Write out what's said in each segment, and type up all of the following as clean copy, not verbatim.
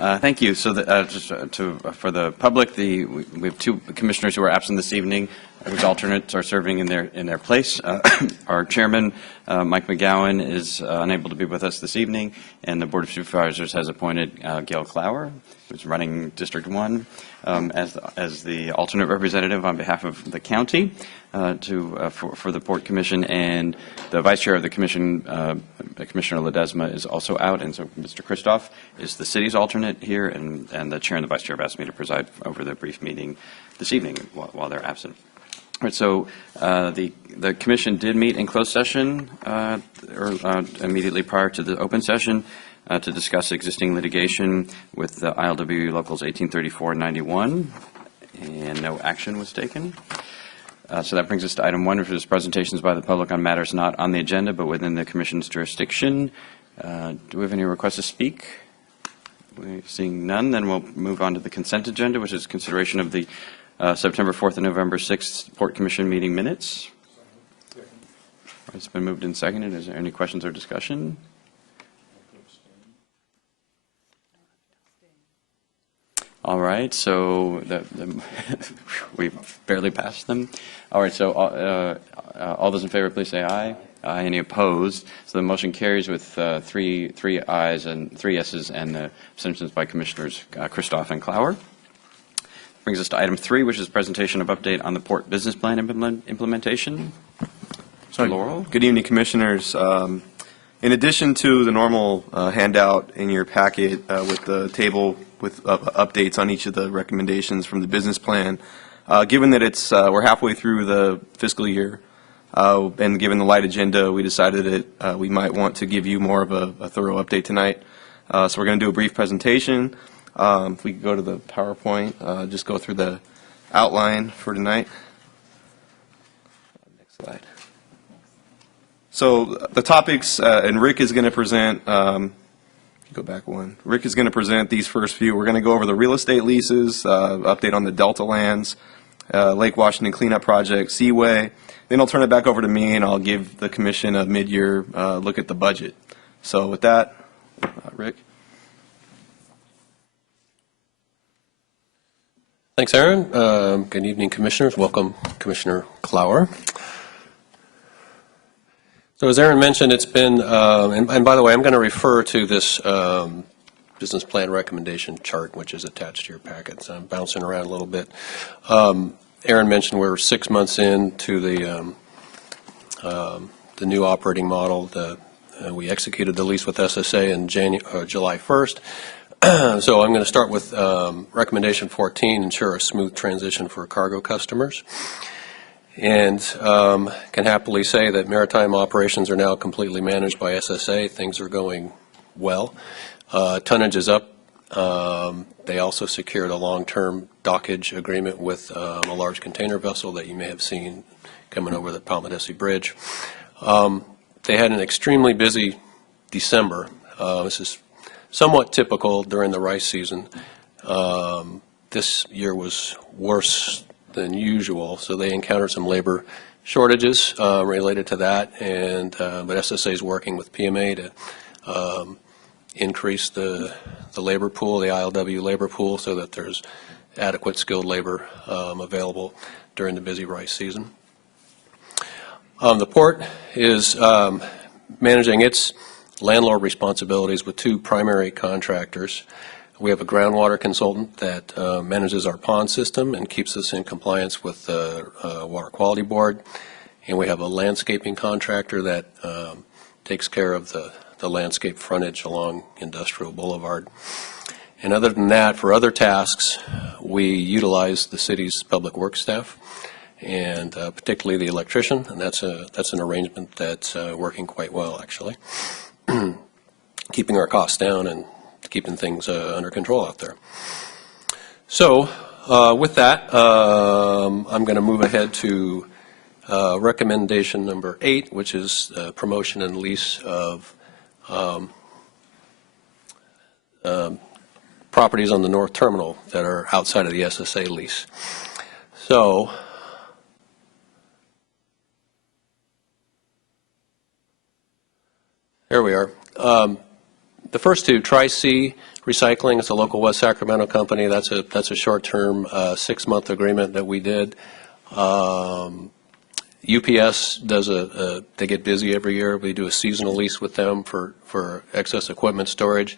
Thank you. So for the public, we have two commissioners who are absent this evening, whose alternates are serving in their place. Our chairman, Mike McGowan, is unable to be with us this evening, and the Board of Supervisors has appointed Gail Clower, who's running District 1, as the alternate representative on behalf of the county for the Port Commission, and the vice chair of the commission, Commissioner Ledesma, is also out, and so Mr. Christoph is the city's alternate here, and the chair and the vice chair have asked me to preside over the brief meeting this evening while they're absent. All right, so the commission did meet in closed session immediately prior to the open session to discuss existing litigation with the ILW Locals 1834-91, and no action was taken. So that brings us to item 1, which is presentations by the public on matters not on the agenda but within the Commission's jurisdiction. Do we have any requests to speak? Seeing none, then we'll move on to the consent agenda, which is consideration of the September 4th and November 6th Port Commission meeting minutes. It's been moved and seconded. Is there any questions or discussion? All right, so we barely passed them. All right, so all those in favor, please say aye. Aye. Any opposed? So the motion carries with three ayes and 3 yeses and abstentions by Commissioners Christoph and Clower. Brings us to item 3, which is presentation of update on the Port Business Plan implementation. So, Laurel. Good evening, Commissioners. In addition to the normal handout in your packet with the table with updates on each of the recommendations from the business plan, given that we're halfway through the fiscal year, and given the light agenda, we decided that we might want to give you more of a thorough update tonight. So we're going to do a brief presentation. If we could go to the PowerPoint, just go through the outline for tonight. Next slide. So the topics, and Rick is going to present, go back one. Rick is going to present these first few. We're going to go over the real estate leases, update on the Delta lands, Lake Washington cleanup project, Seaway. Then I'll turn it back over to me, and I'll give the commission a mid-year look at the budget. So with that, Rick. Thanks, Aaron. Good evening, Commissioners. Welcome, Commissioner Clower. So as Aaron mentioned, it's been, and by the way, I'm going to refer to this business plan recommendation chart, which is attached to your packet. So I'm bouncing around a little bit. Aaron mentioned we're 6 months into the new operating model. We executed the lease with SSA in July 1st. So I'm going to start with recommendation 14, ensure a smooth transition for cargo customers. And can happily say that maritime operations are now completely managed by SSA. Things are going well. Tonnage is up. They also secured a long-term dockage agreement with a large container vessel that you may have seen coming over the Palmadesi Bridge. They had an extremely busy December. This is somewhat typical during the rice season. This year was worse than usual, so they encountered some labor shortages related to that, and but SSA is working with PMA to increase the labor pool, the ILW labor pool, so that there's adequate skilled labor available during the busy rice season. The port is managing its landlord responsibilities with 2 primary contractors. We have a groundwater consultant that manages our pond system and keeps us in compliance with the Water Quality Board. And we have a landscaping contractor that takes care of the landscape frontage along Industrial Boulevard. And other than that, for other tasks, we utilize the city's public works staff, and particularly the electrician, and that's an arrangement that's working quite well, actually, keeping our costs down and keeping things under control out there. So with that, I'm going to move ahead to recommendation number 8, which is promotion and lease of properties on the North Terminal that are outside of the SSA lease. So there we are. The first two, Tri-C Recycling, it's a local West Sacramento company. That's a short-term 6-month agreement that we did. UPS does they get busy every year. We do a seasonal lease with them for excess equipment storage.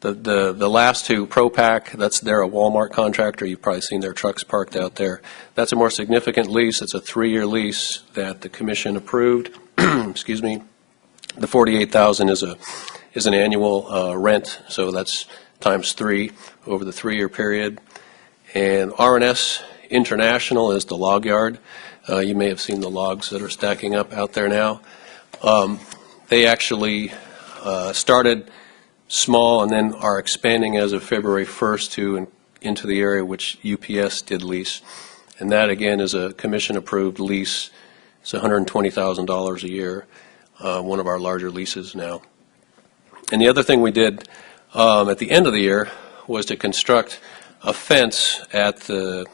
The last two, ProPack, they're a Walmart contractor. You've probably seen their trucks parked out there. That's a more significant lease. It's a 3-year lease that the commission approved. Excuse me. The $48,000 is an annual rent, so that's times 3 over the 3-year period. And R&S International is the log yard. You may have seen the logs that are stacking up out there now. They actually started small and then are expanding as of February 1st into the area which UPS did lease. And that, again, is a commission-approved lease. It's $120,000 a year, one of our larger leases now. And the other thing we did at the end of the year was to construct a fence at the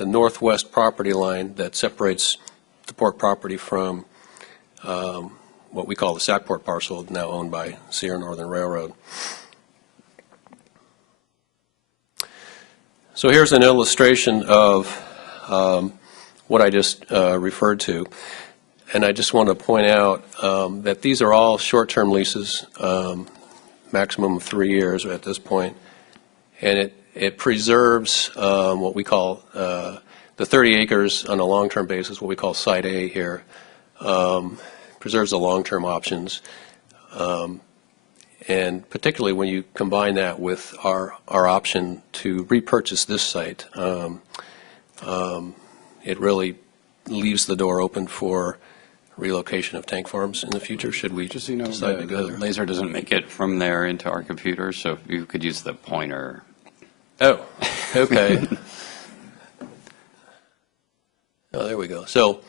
northwest property line that separates the port property from what we call the Sackport parcel, now owned by Sierra Northern Railroad. So here's an illustration of what I just referred to. And I just want to point out that these are all short-term leases, maximum of 3 years at this point. And it preserves what we call the 30 acres on a long-term basis, what we call Site A here. Preserves the long-term options, and particularly when you combine that with our option to repurchase this site, it really leaves the door open for relocation of tank farms in the future, should we Just so you know, decide to go the there. laser doesn't make it from there into our computer, so if you could use the pointer. Oh, okay. Oh, there we go. So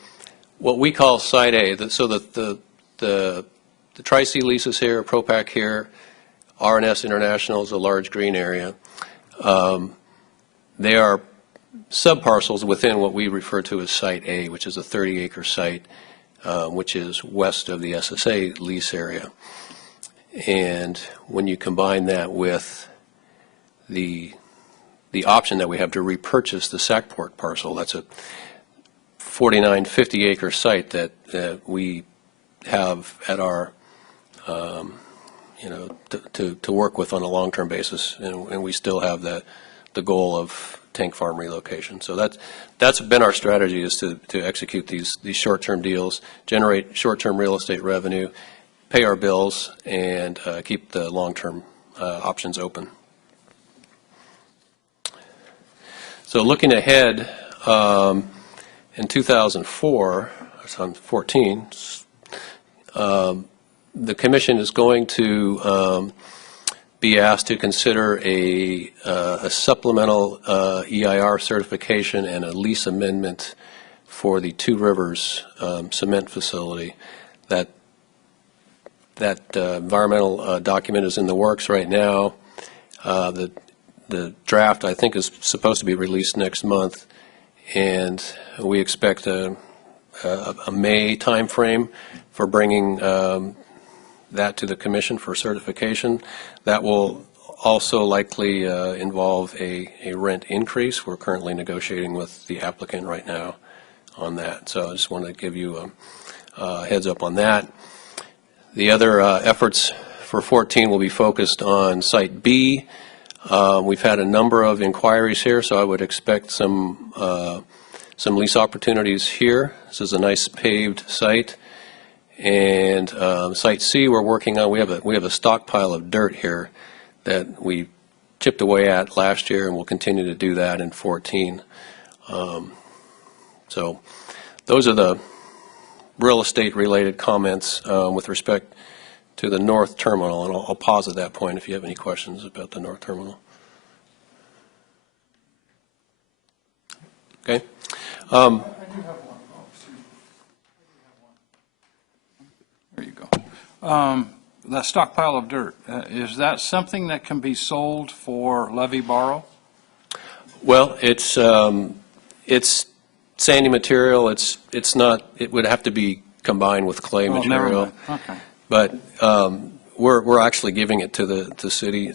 what we call Site A, so the Tri-C leases here, ProPack here, R&S International is a large green area. They are subparcels within what we refer to as Site A, which is a 30-acre site, which is west of the SSA lease area. And when you combine that with the option that we have to repurchase the Sackport parcel, that's a 49, 50-acre site that we have at our, to work with on a long-term basis, and we still have the goal of tank farm relocation. So that's been our strategy, is to execute these short-term deals, generate short-term real estate revenue, pay our bills, and keep the long-term options open. So looking ahead, in 2014, the Commission is going to be asked to consider a supplemental EIR certification and a lease amendment for the Two Rivers cement facility. That environmental document is in the works right now. The draft, I think, is supposed to be released next month, and we expect a May timeframe for bringing that to the Commission for certification. That will also likely involve a rent increase. We're currently negotiating with the applicant right now on that. So I just want to give you a heads up on that. The other efforts for 14 will be focused on Site B. We've had a number of inquiries here, so I would expect some lease opportunities here. This is a nice paved site. And Site C we're working on. We have a stockpile of dirt here that we chipped away at last year, and we'll continue to do that in 14. So those are the real estate related comments with respect to the North Terminal, and I'll pause at that point if you have any questions about the North Terminal. Okay. There you go. That stockpile of dirt, is that something that can be sold for levy borrow? Well, it's sandy material. It's not. It would have to be combined with clay material. Never mind. Okay. But We're actually giving it to the city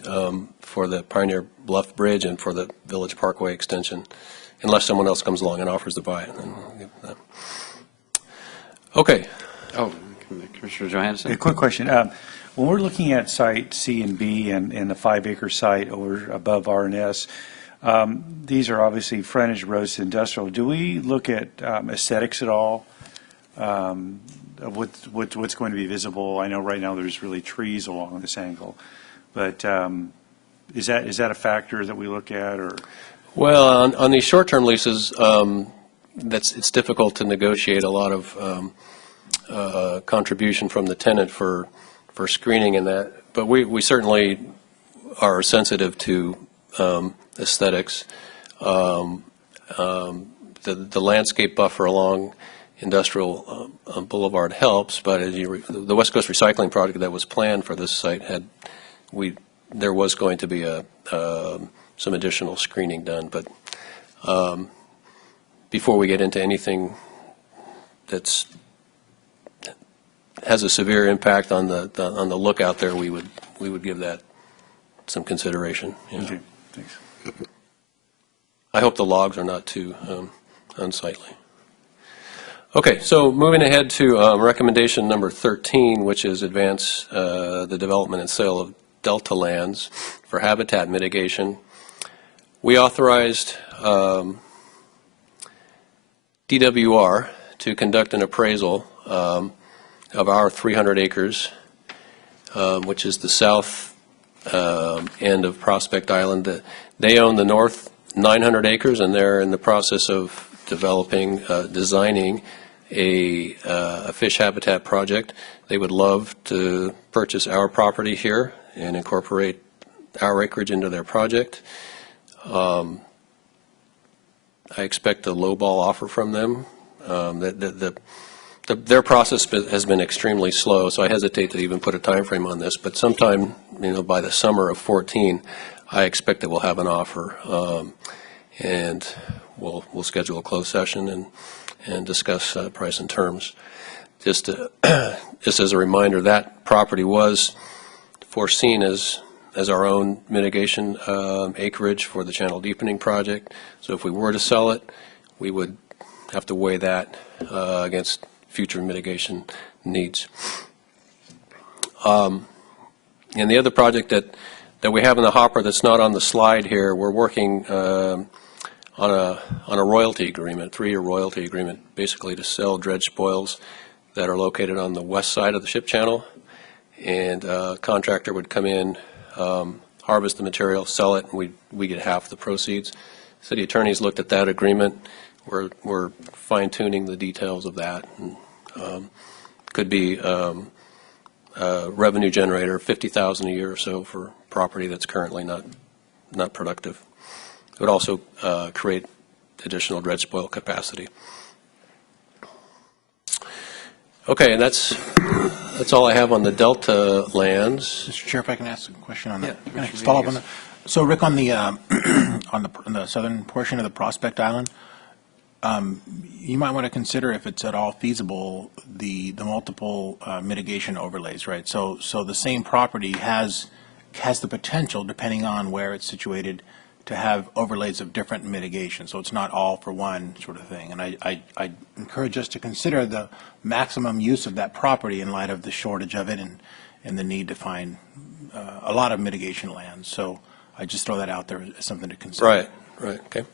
for the Pioneer Bluff Bridge and for the Village Parkway extension, unless someone else comes along and offers to buy it. Then we'll give that. Okay. Oh, Commissioner Johansson? A quick question. When we're looking at site C and B and the 5-acre site over above R&S, these are obviously frontage roads to industrial. Do we look at aesthetics at all? Of what's going to be visible? I know right now there's really trees along this angle, but is that a factor that we look at, or? Well, on these short-term leases, it's difficult to negotiate a lot of contribution from the tenant for screening and that. But we certainly are sensitive to aesthetics. The landscape buffer along Industrial Boulevard helps, but the West Coast Recycling project that was planned for this site there was going to be some additional screening done, but before we get into anything that has a severe impact on the look out there, we would give that some consideration. Yeah. Okay, thanks. I hope the logs are not too unsightly. Okay, so moving ahead to recommendation number 13, which is advance the development and sale of delta lands for habitat mitigation. We authorized DWR to conduct an appraisal of our 300 acres, which is the south end of Prospect Island. They own the north 900 acres, and they're in the process of designing a fish habitat project. They would love to purchase our property here and incorporate our acreage into their project. I expect a lowball offer from them. Their process has been extremely slow, so I hesitate to even put a time frame on this. But sometime, by the summer of 2014, I expect that we'll have an offer, and we'll schedule a closed session and discuss price and terms. Just as a reminder, that property was foreseen as our own mitigation acreage for the channel deepening project. So if we were to sell it, we would have to weigh that against future mitigation needs. And the other project that we have in the hopper that's not on the slide here, we're working on a royalty agreement, 3-year royalty agreement, basically to sell dredge spoils that are located on the west side of the ship channel. And a contractor would come in, harvest the material, sell it, and we get half the proceeds. City attorneys looked at that agreement. We're fine-tuning the details of that. And, could be a revenue generator, $50,000 a year or so for property that's currently not productive. It would also create additional dredge spoil capacity. Okay, and that's all I have on the Delta lands. Mr. Chair, if I can ask a question on that. Yeah, Can I Mr. follow up on Rodriguez. that? So, Rick, on the on the southern portion of the Prospect Island, you might want to consider, if it's at all feasible, the multiple mitigation overlays, right? So the same property has the potential, depending on where it's situated, to have overlays of different mitigation. So it's not all for one sort of thing. And I encourage us to consider the maximum use of that property in light of the shortage of it and the need to find a lot of mitigation land. So I just throw that out there as something to consider. Right, okay.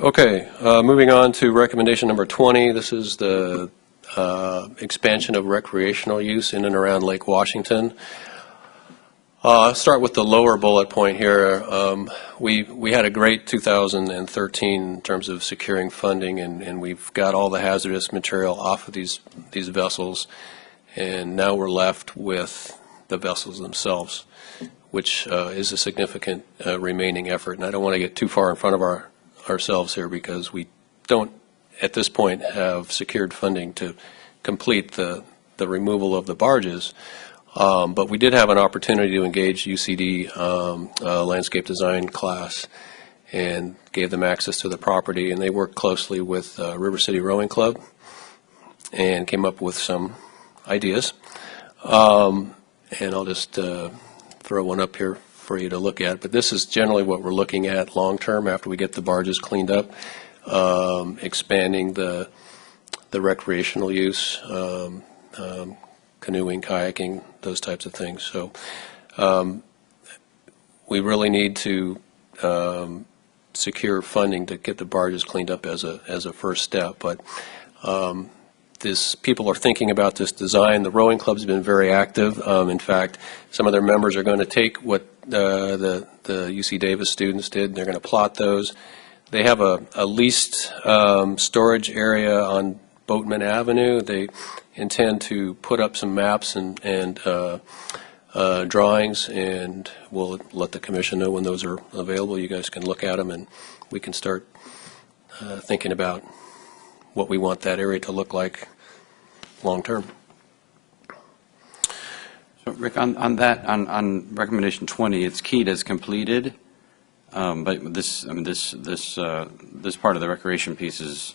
Okay, moving on to recommendation number 20. This is the expansion of recreational use in and around Lake Washington. I'll start with the lower bullet point here. We had a great 2013 in terms of securing funding, and we've got all the hazardous material off of these vessels, and now we're left with the vessels themselves, which is a significant remaining effort. And I don't want to get too far in front of ourselves here, because we don't at this point have secured funding to complete the removal of the barges. But we did have an opportunity to engage UCD landscape design class and gave them access to the property, and they worked closely with River City Rowing Club and came up with some ideas. And I'll just throw one up here for you to look at. But this is generally what we're looking at long-term after we get the barges cleaned up, expanding the recreational use, canoeing, kayaking, those types of things. So we really need to secure funding to get the barges cleaned up as a first step. But people are thinking about this design. The rowing club's been very active. In fact, some of their members are going to take what the UC Davis students did, and they're going to plot those. They have a leased storage area on Boatman Avenue. They intend to put up some maps and drawings, and we'll let the commission know when those are available. You guys can look at them, and we can start thinking about what we want that area to look like long term. So Rick, on that, on recommendation 20, it's keyed as completed, but this part of the recreation piece is,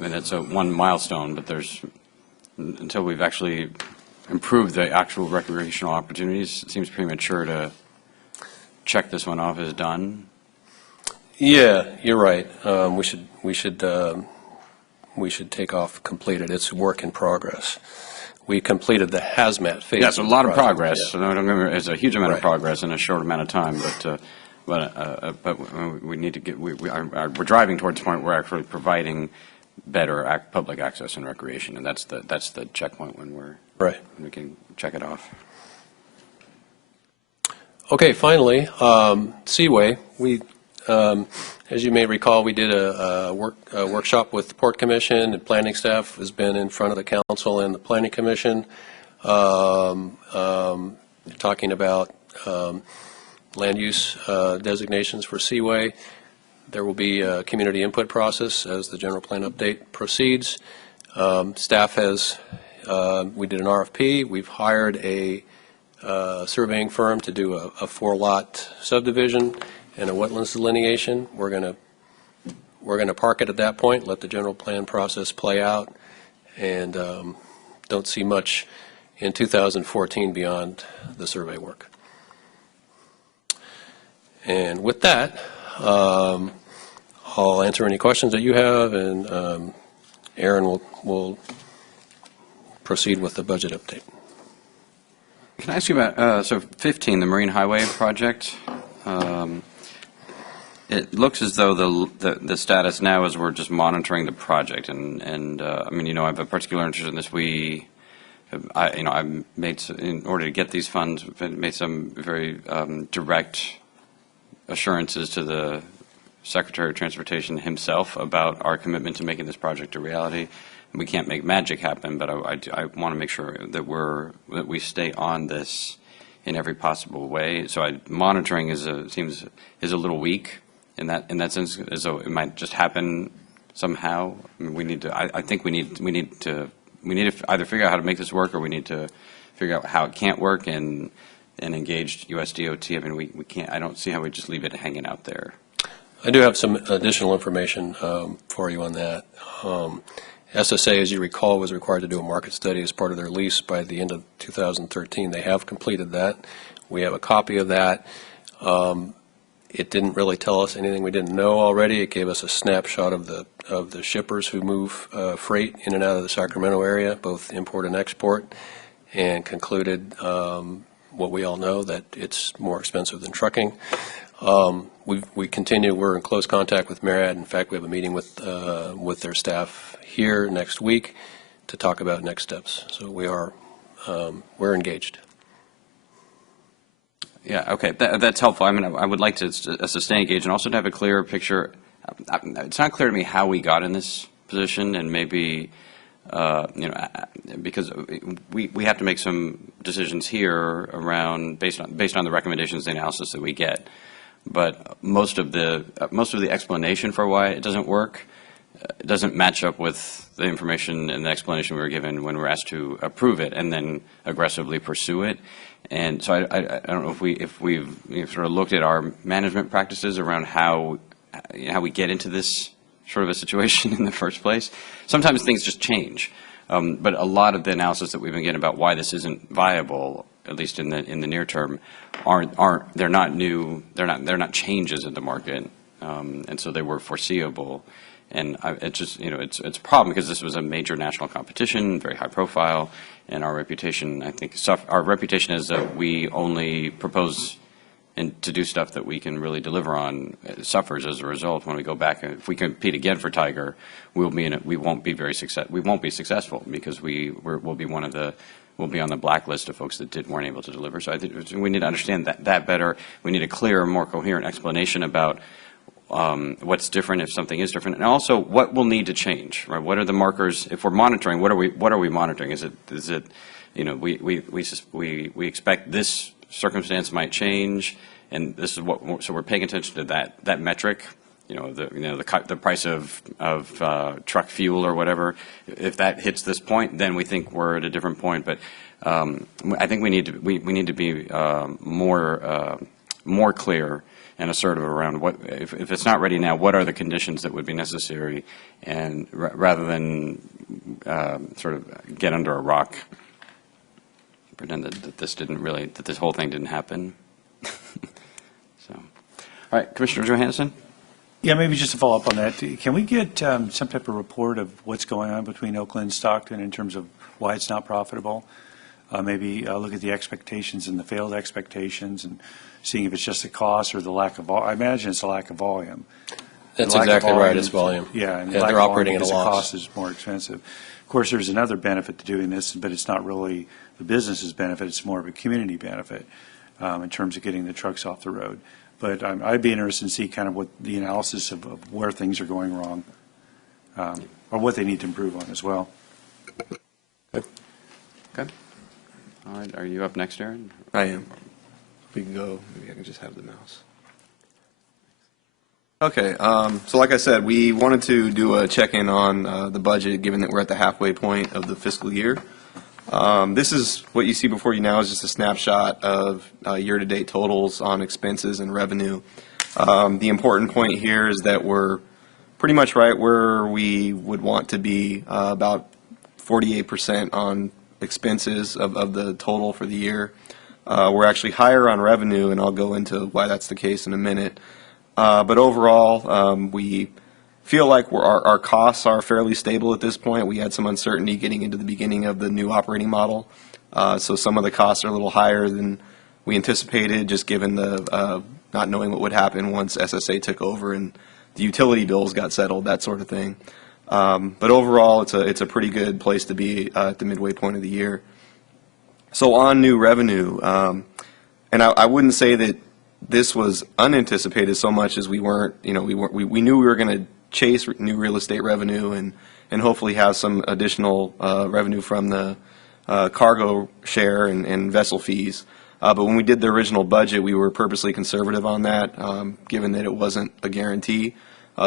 it's one milestone, but until we've actually improved the actual recreational opportunities, it seems premature to check this one off as done. Yeah, you're right. We should take off completed. It's work in progress. We completed the hazmat phase. Yes, a lot of progress. Yeah. So don't remember, it's a huge amount of Right. progress in a short amount of time. But we need to get. We're driving towards the point where we're actually providing better public access and recreation, and that's the checkpoint when we can check it off. Okay, finally, Seaway. As you may recall, we did a workshop with the Port Commission, and planning staff has been in front of the council and the Planning Commission talking about land use designations for Seaway. There will be a community input process as the general plan update proceeds. Staff we did an RFP. We've hired a surveying firm to do a 4-lot subdivision and a wetlands delineation. We're going to park it at that point, let the general plan process play out, and don't see much in 2014 beyond the survey work. And with that, I'll answer any questions that you have, and Aaron will proceed with the budget update. Can I ask you about 15, the Marine Highway project? It looks as though the status now is we're just monitoring the project, and I have a particular interest in this. I've made, in order to get these funds, made some very direct assurances to the Secretary of Transportation himself about our commitment to making this project a reality. We can't make magic happen, but I want to make sure that we stay on this in every possible way. So monitoring seems a little weak in that sense, as though it might just happen somehow. I think we need to either figure out how to make this work, or we need to figure out how it can't work and engage USDOT. We can't. I don't see how we just leave it hanging out there. I do have some additional information for you on that. SSA, as you recall, was required to do a market study as part of their lease by the end of 2013. They have completed that. We have a copy of that. It didn't really tell us anything we didn't know already. It gave us a snapshot of the shippers who move freight in and out of the Sacramento area, both import and export, and concluded what we all know, that it's more expensive than trucking. We continue. We're in close contact with Marriott. In fact, we have a meeting with their staff here next week to talk about next steps. So we're engaged. Yeah, okay, that's helpful. I would like to stay engaged and also to have a clearer picture. It's not clear to me how we got in this position, and maybe because we have to make some decisions here around based on the recommendations, the analysis that we get. But most of the explanation for why it doesn't work doesn't match up with the information and the explanation we were given when we were asked to approve it and then aggressively pursue it. And so I don't know if we've sort of looked at our management practices around how we get into this sort of a situation in the first place. Sometimes things just change. But a lot of the analysis that we've been getting about why this isn't viable, at least in the near term, they're not new, they're not changes in the market, and so they were foreseeable. And it's just, it's a problem because this was a major national competition, very high profile, and our reputation, I think, our reputation is that we only propose and to do stuff that we can really deliver on suffers as a result. When we go back, if we compete again for Tiger, we won't be successful because we'll be on the blacklist of folks that weren't able to deliver. So I think we need to understand that better. We need a clearer, more coherent explanation about what's different if something is different, and also what will need to change. Right? What are the markers? If we're monitoring, what are we monitoring? Is it we expect this circumstance might change, and this is what. So we're paying attention to that metric. The price of truck fuel or whatever. If that hits this point, then we think we're at a different point. But I think we need to be more clear and assertive around what, if it's not ready now, what are the conditions that would be necessary, and rather than sort of get under a rock, pretend that this whole thing didn't happen. So, all right, Commissioner Johansson. Yeah, maybe just to follow up on that, can we get some type of report of what's going on between Oakland and Stockton in terms of why it's not profitable? Maybe look at the expectations and the failed expectations and seeing if it's just the cost or the lack of volume. I imagine it's the lack of volume. That's The lack of exactly right, volume it's is- volume. Yeah, and Yeah, lack they're of volume operating at a because the loss. cost is more expensive. Of course, there's another benefit to doing this, but it's not really the business's benefit. It's more of a community benefit in terms of getting the trucks off the road. But I'd be interested to see kind of what the analysis of where things are going wrong or what they need to improve on as well. Okay. All right. Are you up next, Aaron? I am. If we can go, maybe I can just have the mouse. Okay, so like I said, we wanted to do a check-in on the budget, given that we're at the halfway point of the fiscal year. This is what you see before you now is just a snapshot of year-to-date totals on expenses and revenue. The important point here is that we're pretty much right where we would want to be, about 48% on expenses of the total for the year. We're actually higher on revenue, and I'll go into why that's the case in a minute. But overall, we feel like our costs are fairly stable at this point. We had some uncertainty getting into the beginning of the new operating model. So some of the costs are a little higher than we anticipated, just given the not knowing what would happen once SSA took over and the utility bills got settled, that sort of thing. But overall, it's a pretty good place to be at the midway point of the year. So on new revenue, and I wouldn't say that this was unanticipated so much as we weren't, we knew we were going to chase new real estate revenue and hopefully have some additional revenue from the cargo share and vessel fees. But when we did the original budget, we were purposely conservative on that, given that it wasn't a guarantee.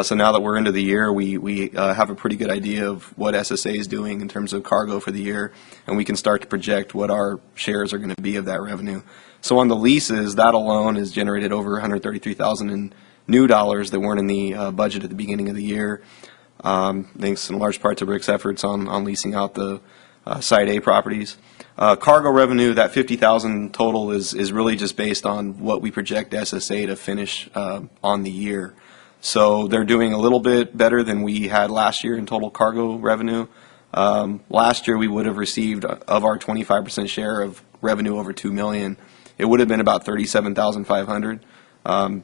So now that we're into the year, we have a pretty good idea of what SSA is doing in terms of cargo for the year, and we can start to project what our shares are going to be of that revenue. So on the leases, that alone has generated over $133,000 in new dollars that weren't in the budget at the beginning of the year, thanks in large part to Rick's efforts on leasing out the Site A properties. Cargo revenue, that $50,000 total is really just based on what we project SSA to finish on the year. So they're doing a little bit better than we had last year in total cargo revenue. Last year we would have received of our 25% share of revenue over $2 million. It would have been about $37,500.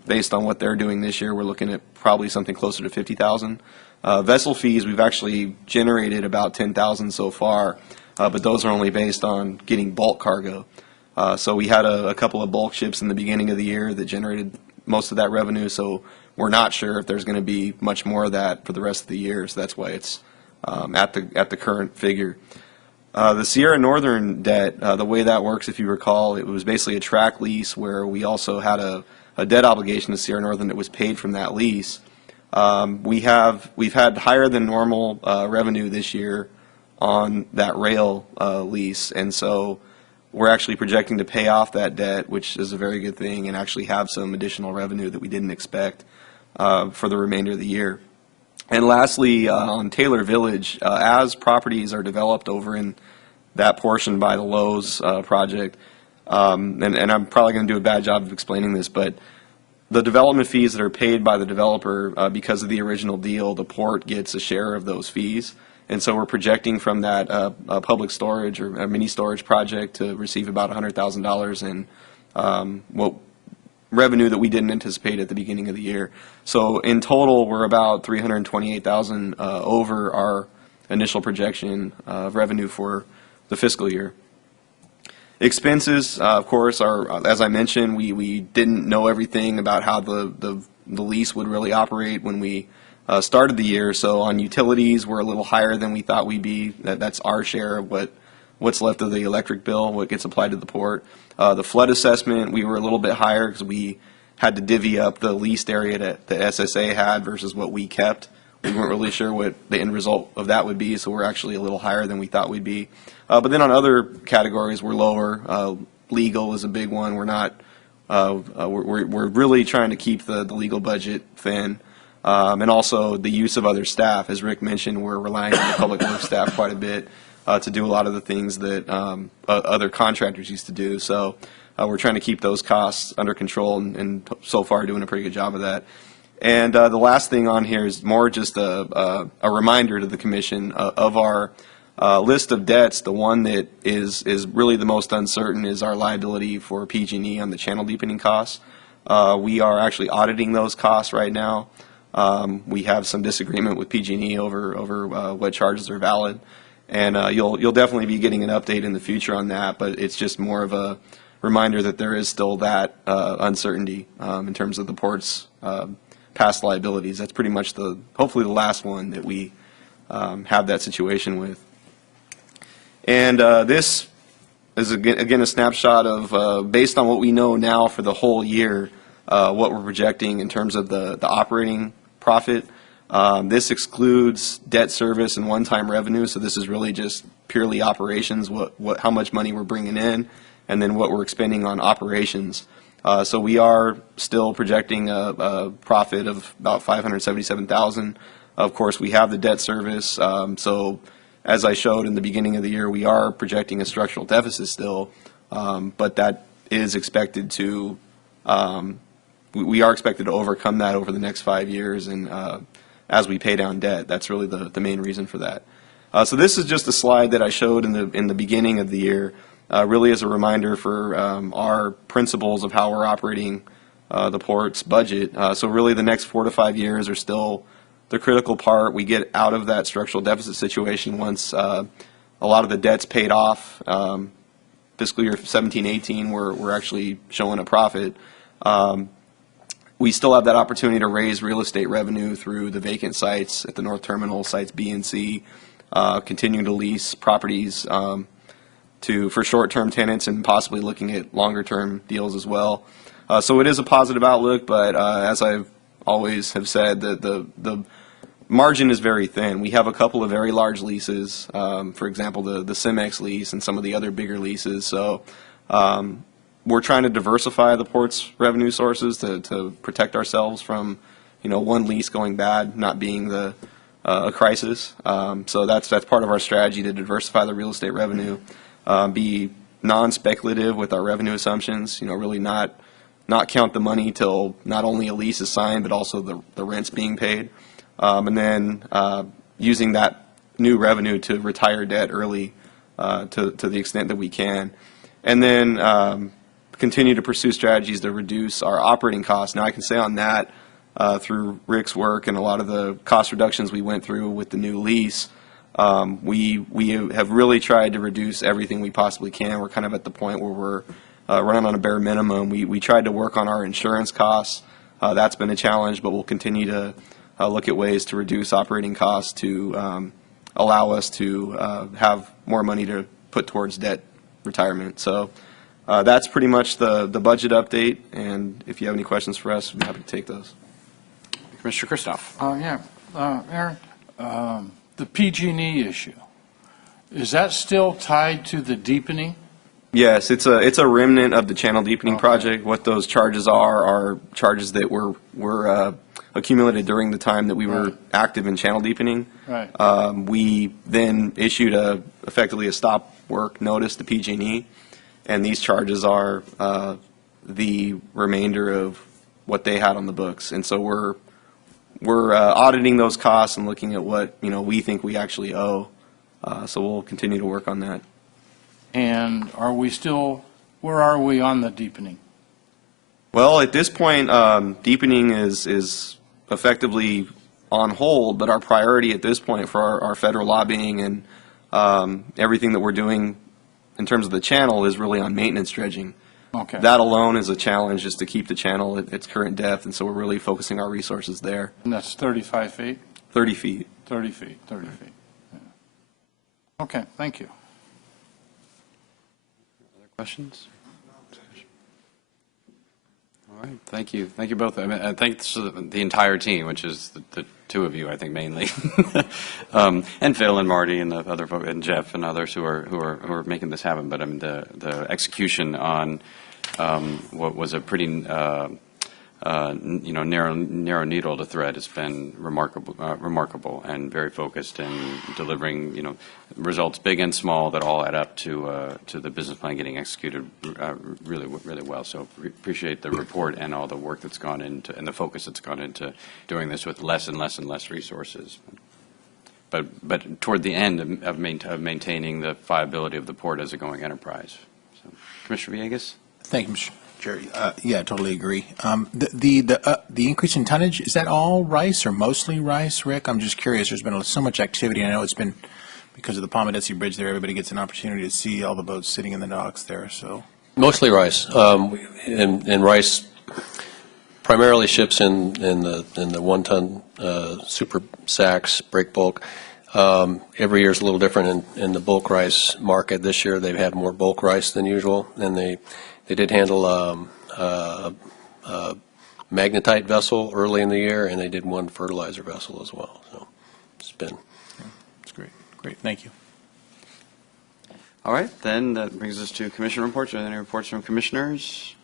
Based on what they're doing this year, we're looking at probably something closer to $50,000. Vessel fees, we've actually generated about $10,000 so far, but those are only based on getting bulk cargo. So we had a couple of bulk ships in the beginning of the year that generated most of that revenue, so we're not sure if there's going to be much more of that for the rest of the year, so that's why it's at the current figure. The Sierra Northern debt, the way that works, if you recall, it was basically a track lease where we also had a debt obligation to Sierra Northern that was paid from that lease. We've had higher than normal revenue this year on that rail lease, and so we're actually projecting to pay off that debt, which is a very good thing, and actually have some additional revenue that we didn't expect for the remainder of the year. And lastly, on Taylor Village, as properties are developed over in that portion by the Lowe's project, and I'm probably going to do a bad job of explaining this, but the development fees that are paid by the developer because of the original deal, the port gets a share of those fees. And so we're projecting from that public storage or mini storage project to receive about $100,000 in revenue that we didn't anticipate at the beginning of the year. So in total, we're about $328,000 over our initial projection of revenue for the fiscal year. Expenses, of course, are, as I mentioned, we didn't know everything about how the lease would really operate when we started the year. So on utilities, we're a little higher than we thought we'd be. That's our share of what's left of the electric bill, what gets applied to the port. The flood assessment, we were a little bit higher because we had to divvy up the leased area that the SSA had versus what we kept. We weren't really sure what the end result of that would be, so we're actually a little higher than we thought we'd be. But then on other categories, we're lower. Legal is a big one. We're not. We're really trying to keep the legal budget thin, and also the use of other staff. As Rick mentioned, we're relying on the public works staff quite a bit to do a lot of the things that other contractors used to do. So we're trying to keep those costs under control, and so far doing a pretty good job of that. And the last thing on here is more just a reminder to the commission of our list of debts. The one that is really the most uncertain is our liability for PG&E on the channel deepening costs. We are actually auditing those costs right now. We have some disagreement with PG&E over what charges are valid, and you'll definitely be getting an update in the future on that. But it's just more of a reminder that there is still that uncertainty in terms of the port's past liabilities. That's pretty much hopefully the last one that we have that situation with. And this is again a snapshot of based on what we know now for the whole year, what we're projecting in terms of the operating profit. This excludes debt service and one-time revenue, so this is really just purely operations, how much money we're bringing in, and then what we're expending on operations. So we are still projecting a profit of about $577,000. Of course, we have the debt service. So as I showed in the beginning of the year, we are projecting a structural deficit still, but that is expected to, we are expected to overcome that over the next 5 years, and as we pay down debt. That's really the main reason for that. So this is just a slide that I showed in the beginning of the year. Really as a reminder for our principles of how we're operating the port's budget. So really the next 4 to 5 years are still the critical part. We get out of that structural deficit situation once a lot of the debt's paid off. Fiscal year 17-18, we're actually showing a profit. We still have that opportunity to raise real estate revenue through the vacant sites at the North Terminal, sites B and C, continuing to lease properties for short-term tenants and possibly looking at longer-term deals as well. So it is a positive outlook, but as I've always have said, the margin is very thin. We have a couple of very large leases, for example, the Cemex lease and some of the other bigger leases. So we're trying to diversify the port's revenue sources to protect ourselves from, one lease going bad, not being a crisis. So that's part of our strategy, to diversify the real estate revenue. Be non-speculative with our revenue assumptions, really not count the money till not only a lease is signed, but also the rent's being paid. And then using that new revenue to retire debt early to the extent that we can. And then continue to pursue strategies to reduce our operating costs. Now I can say on that, through Rick's work and a lot of the cost reductions we went through with the new lease, we have really tried to reduce everything we possibly can. We're kind of at the point where we're running on a bare minimum. We tried to work on our insurance costs. That's been a challenge, but we'll continue to look at ways to reduce operating costs to allow us to have more money to put towards debt retirement. So that's pretty much the budget update, and if you have any questions for us, we'd be happy to take those. Commissioner Kristoff. Aaron, the PG&E issue, is that still tied to the deepening? Yes, it's a remnant of the channel deepening project. What those charges are charges that were accumulated during the time that we were active in channel deepening. Right. We then issued effectively a stop work notice to PG&E, and these charges are the remainder of what they had on the books. And so we're auditing those costs and looking at what we think we actually owe. So we'll continue to work on that. And where are we on the deepening? Well, at this point, deepening is effectively on hold, but our priority at this point for our federal lobbying and everything that we're doing in terms of the channel is really on maintenance dredging. Okay. That alone is a challenge, just to keep the channel at its current depth, and so we're really focusing our resources there. And that's 35 feet? 30 feet. 30 feet, 30 feet. Yeah. Okay, thank you. Other questions? All right, thank you. Thank you both. I mean, thanks to the entire team, which is the two of you, I think, mainly. And Phil and Marty and the other folks, and Jeff and others who are making this happen. But I mean, the execution on what was a pretty narrow needle to thread has been remarkable and very focused in delivering results big and small that all add up to the business plan getting executed really well. So appreciate the report and all the work that's gone into and the focus that's gone into doing this with less and less resources. But toward the end of maintaining the viability of the port as a going enterprise. So, Commissioner Villegas? Thank you, Mr. Chair. Yeah, totally agree. The increase in tonnage, is that all rice or mostly rice, Rick? I'm just curious. There's been so much activity. I know it's been because of the Palmadesi Bridge there. Everybody gets an opportunity to see all the boats sitting in the docks there. So Mostly rice. And rice primarily ships in the 1-ton super sacks, break bulk. Every year is a little different in the bulk rice market. This year they've had more bulk rice than usual, and they did handle a magnetite vessel early in the year, and they did one fertilizer vessel as well. So it's been. it's great. Great. Thank you. All right, then that brings us to commissioner reports. Are there any reports from commissioners?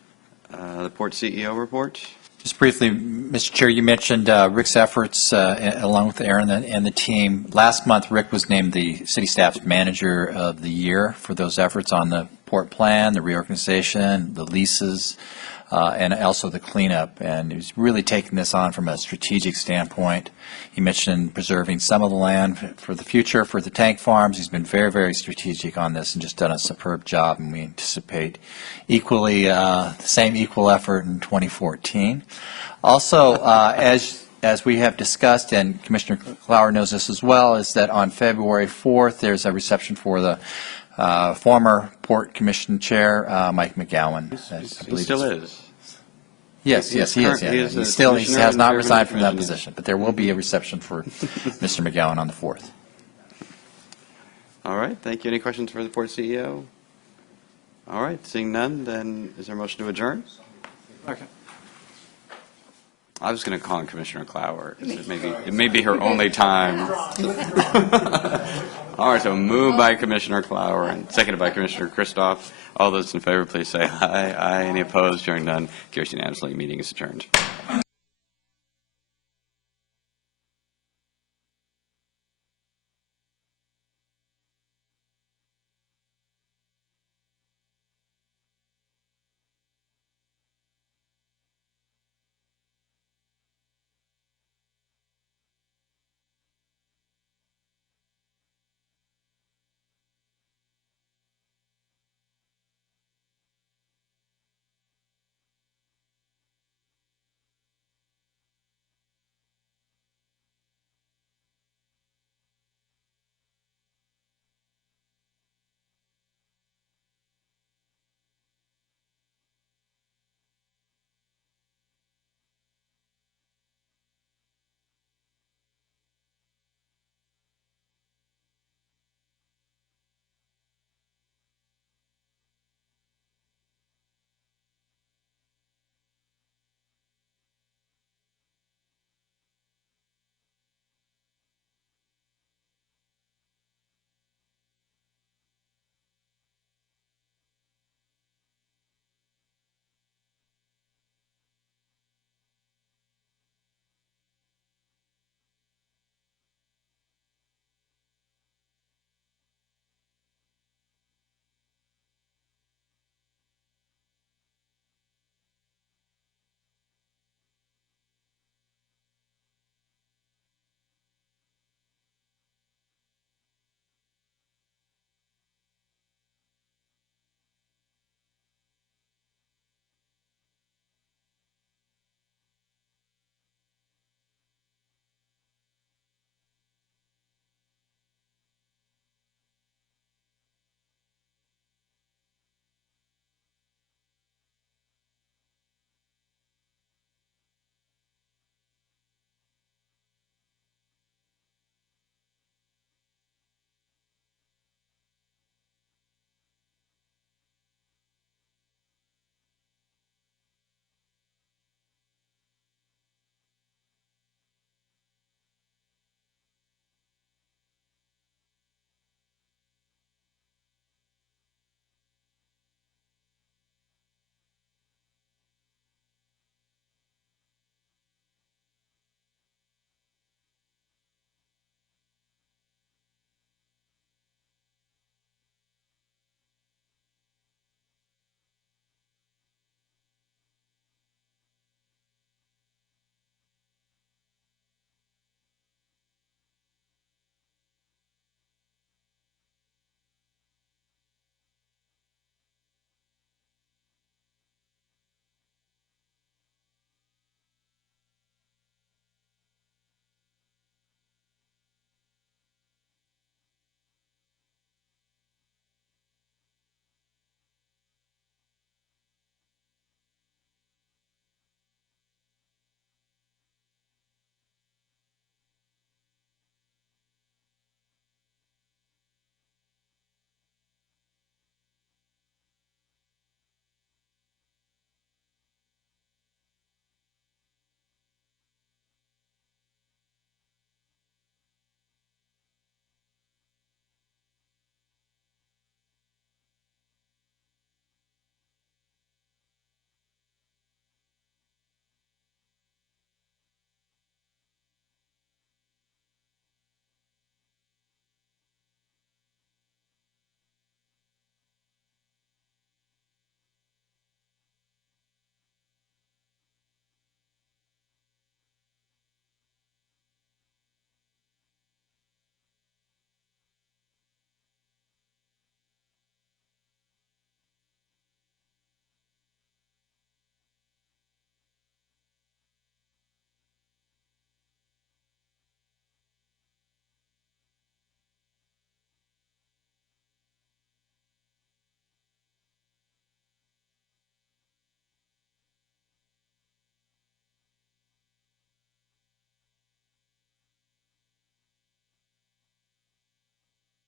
The port CEO report. Just briefly, Mr. Chair, you mentioned Rick's efforts along with Aaron and the team. Last month, Rick was named the City Staff's Manager of the Year for those efforts on the port plan, the reorganization, the leases, and also the cleanup. And he's really taking this on from a strategic standpoint. He mentioned preserving some of the land for the future, for the tank farms. He's been very, very strategic on this and just done a superb job, and we anticipate equally the same equal effort in 2014. Also, as we have discussed, and Commissioner Clower knows this as well, is that on February 4th, there's a reception for the former Port Commission Chair, Mike McGowan. He still is. Yes, he is. Yeah. He is He a still commissioner has in not the resigned from that Commission. position, but there will be a reception for Mr. McGowan on the 4th. All right, thank you. Any questions for the port CEO? All right, seeing none, then is there a motion to adjourn? Second. I was going to call on Commissioner Clower. It may be her only time. All right, so moved by Commissioner Clower and seconded by Commissioner Kristoff. All those in favor, please say aye. Aye. Any opposed? Hearing none, carries unanimously. Meeting is adjourned.